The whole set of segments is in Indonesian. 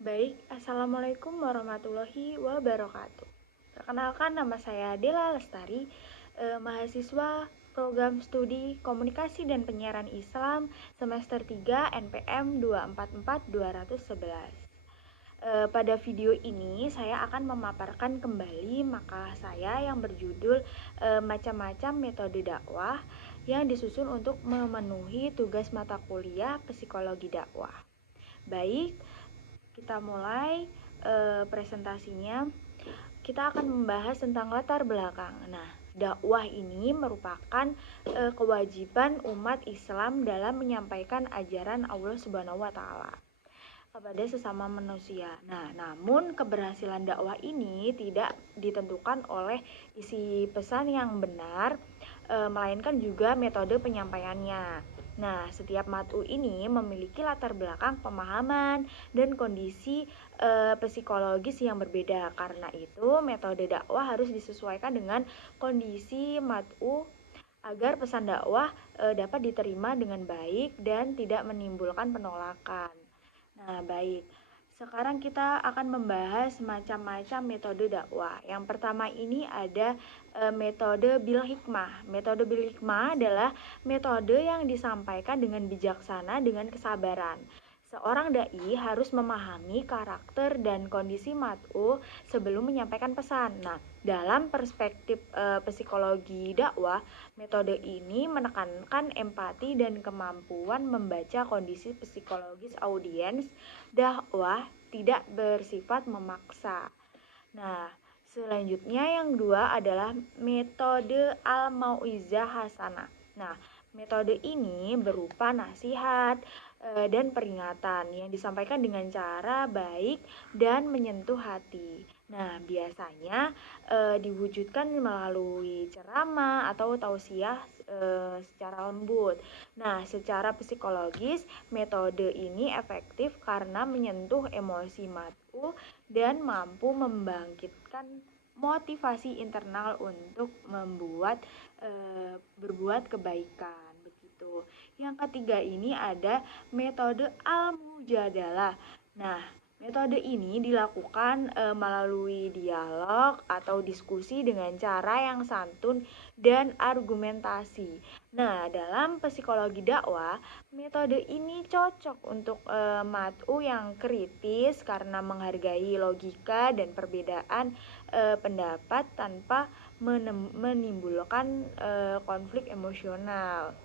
Baik, Assalamualaikum warahmatullahi wabarakatuh. Perkenalkan, nama saya Dela Lestari, mahasiswa program studi Komunikasi dan Penyiaran Islam semester 3 NPM 244211. Pada video ini saya akan memaparkan kembali makalah saya yang berjudul Macam-macam Metode Dakwah yang disusun untuk memenuhi tugas mata kuliah Psikologi Dakwah. Baik, kita mulai presentasinya. Kita akan membahas tentang latar belakang. Nah, dakwah ini merupakan kewajiban umat Islam dalam menyampaikan ajaran Allah Subhanahu wa taala kepada sesama manusia. Nah, namun keberhasilan dakwah ini tidak ditentukan oleh isi pesan yang benar, melainkan juga metode penyampaiannya. Nah, setiap mat'u ini memiliki latar belakang pemahaman dan kondisi psikologis yang berbeda. Karena itu, metode dakwah harus disesuaikan dengan kondisi mat'u agar pesan dakwah dapat diterima dengan baik dan tidak menimbulkan penolakan. Nah, baik. Sekarang kita akan membahas macam-macam metode dakwah. Yang pertama ini ada metode bil hikmah. Metode bil hikmah adalah metode yang disampaikan dengan bijaksana dengan kesabaran. Seorang dai harus memahami karakter dan kondisi mat'u sebelum menyampaikan pesan. Nah, dalam perspektif psikologi dakwah, metode ini menekankan empati dan kemampuan membaca kondisi psikologis audiens dakwah tidak bersifat memaksa. Nah, selanjutnya yang dua adalah metode al-mau'izah hasanah. Nah, metode ini berupa nasihat dan peringatan yang disampaikan dengan cara baik dan menyentuh hati. Nah, biasanya diwujudkan melalui ceramah atau tausiah secara lembut. Nah, secara psikologis, metode ini efektif karena menyentuh emosi mat'u dan mampu membangkitkan motivasi internal untuk berbuat kebaikan begitu. Yang ketiga ini ada metode al-mujadalah. Nah, metode ini dilakukan melalui dialog atau diskusi dengan cara yang santun dan argumentasi. Nah, dalam psikologi dakwah, metode ini cocok untuk mat'u yang kritis karena menghargai logika dan perbedaan pendapat tanpa menimbulkan konflik emosional.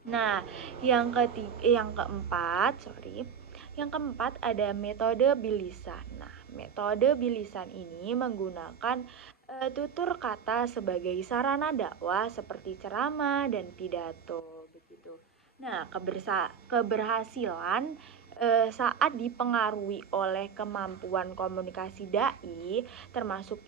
Nah, yang keempat ada metode bilisan. Nah, metode bilisan ini menggunakan tutur kata sebagai sarana dakwah seperti ceramah dan pidato begitu. Nah, keberhasilan saat dipengaruhi oleh kemampuan komunikasi dai termasuk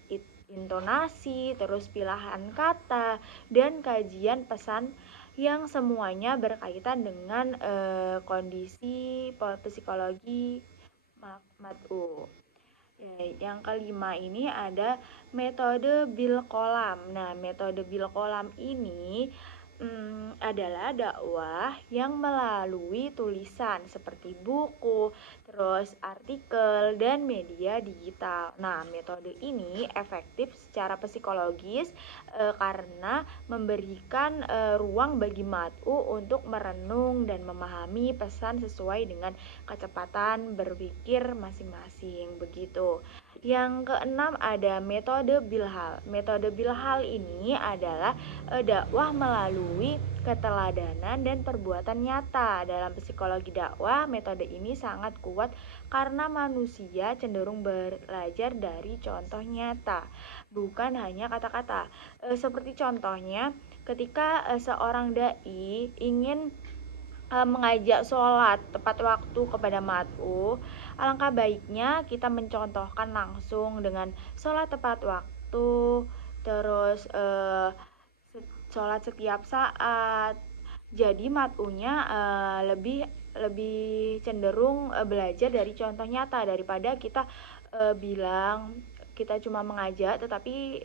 intonasi, terus pilihan kata dan kajian pesan yang semuanya berkaitan dengan kondisi psikologi mat'u. Yang kelima ini ada metode bil kolam. Nah, metode bil kolam ini adalah dakwah yang melalui tulisan seperti buku, terus artikel, dan media digital. Nah, metode ini efektif secara psikologis karena memberikan ruang bagi mat'u untuk merenung dan memahami pesan sesuai dengan kecepatan berpikir masing-masing begitu. Yang keenam ada metode bilhal. Metode bilhal ini adalah dakwah melalui keteladanan dan perbuatan nyata. Dalam psikologi dakwah, metode ini sangat kuat karena manusia cenderung belajar dari contoh nyata, bukan hanya kata-kata. Seperti contohnya, ketika seorang dai ingin mengajak sholat tepat waktu kepada mat'u, alangkah baiknya kita mencontohkan langsung dengan sholat tepat waktu, terus sholat setiap saat. Jadi mat'unya lebih lebih cenderung belajar dari contoh nyata daripada kita bilang kita cuma mengajak tetapi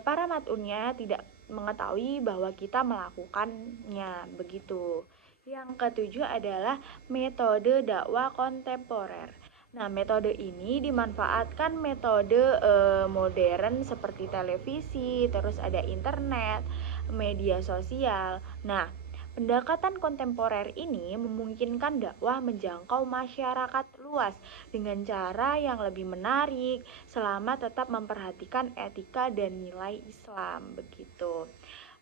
para mat'unya tidak mengetahui bahwa kita melakukannya begitu. Yang ketujuh adalah metode dakwah kontemporer. Nah, metode ini dimanfaatkan metode modern seperti televisi, terus ada internet, media sosial. Nah, pendekatan kontemporer ini memungkinkan dakwah menjangkau masyarakat luas dengan cara yang lebih menarik, selama tetap memperhatikan etika dan nilai Islam begitu.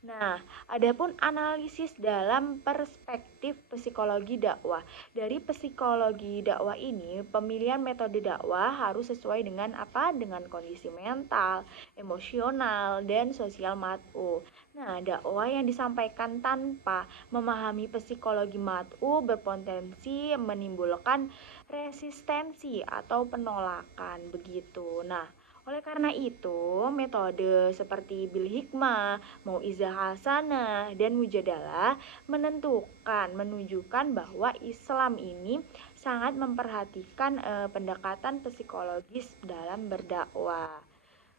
Nah, adapun analisis dalam perspektif psikologi dakwah. Dari psikologi dakwah ini, pemilihan metode dakwah harus sesuai dengan apa? Dengan kondisi mental, emosional, dan sosial mat'u. Nah, dakwah yang disampaikan tanpa memahami psikologi mat'u berpotensi menimbulkan resistensi atau penolakan begitu. Nah, oleh karena itu, metode seperti bil hikmah, mau'izah hasanah, dan mujadalah menunjukkan bahwa Islam ini sangat memperhatikan pendekatan psikologis dalam berdakwah.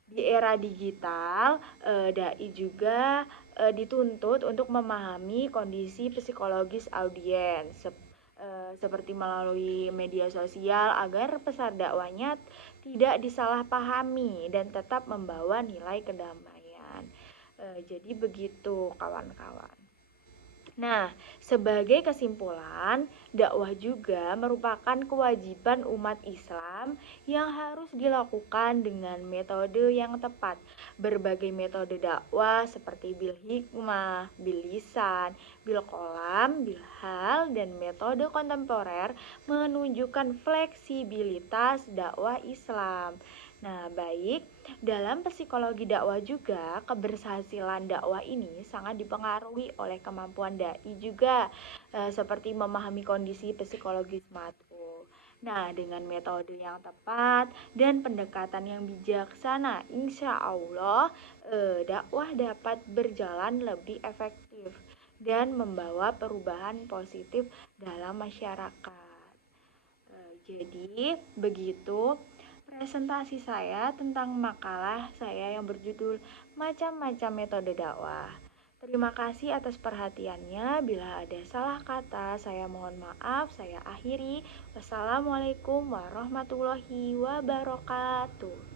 Di era digital, dai juga dituntut untuk memahami kondisi psikologis audiens seperti melalui media sosial agar pesan dakwanya tidak disalahpahami dan tetap membawa nilai kedamaian. Jadi begitu kawan-kawan. Nah, sebagai kesimpulan, dakwah juga merupakan kewajiban umat Islam yang harus dilakukan dengan metode yang tepat. Berbagai metode dakwah seperti bil hikmah, bil lisan, bil kolam, bil hal, dan metode kontemporer menunjukkan fleksibilitas dakwah Islam. Nah, baik, dalam psikologi dakwah juga, keberhasilan dakwah ini sangat dipengaruhi oleh kemampuan dai juga, seperti memahami kondisi psikologis mat'u. Nah, dengan metode yang tepat dan pendekatan yang bijaksana, insya Allah dakwah dapat berjalan lebih efektif dan membawa perubahan positif dalam masyarakat. Jadi, begitu presentasi saya tentang makalah saya yang berjudul Macam-macam Metode Dakwah. Terima kasih atas perhatiannya. Bila ada salah kata, saya mohon maaf. Saya akhiri. Wassalamualaikum warahmatullahi wabarakatuh.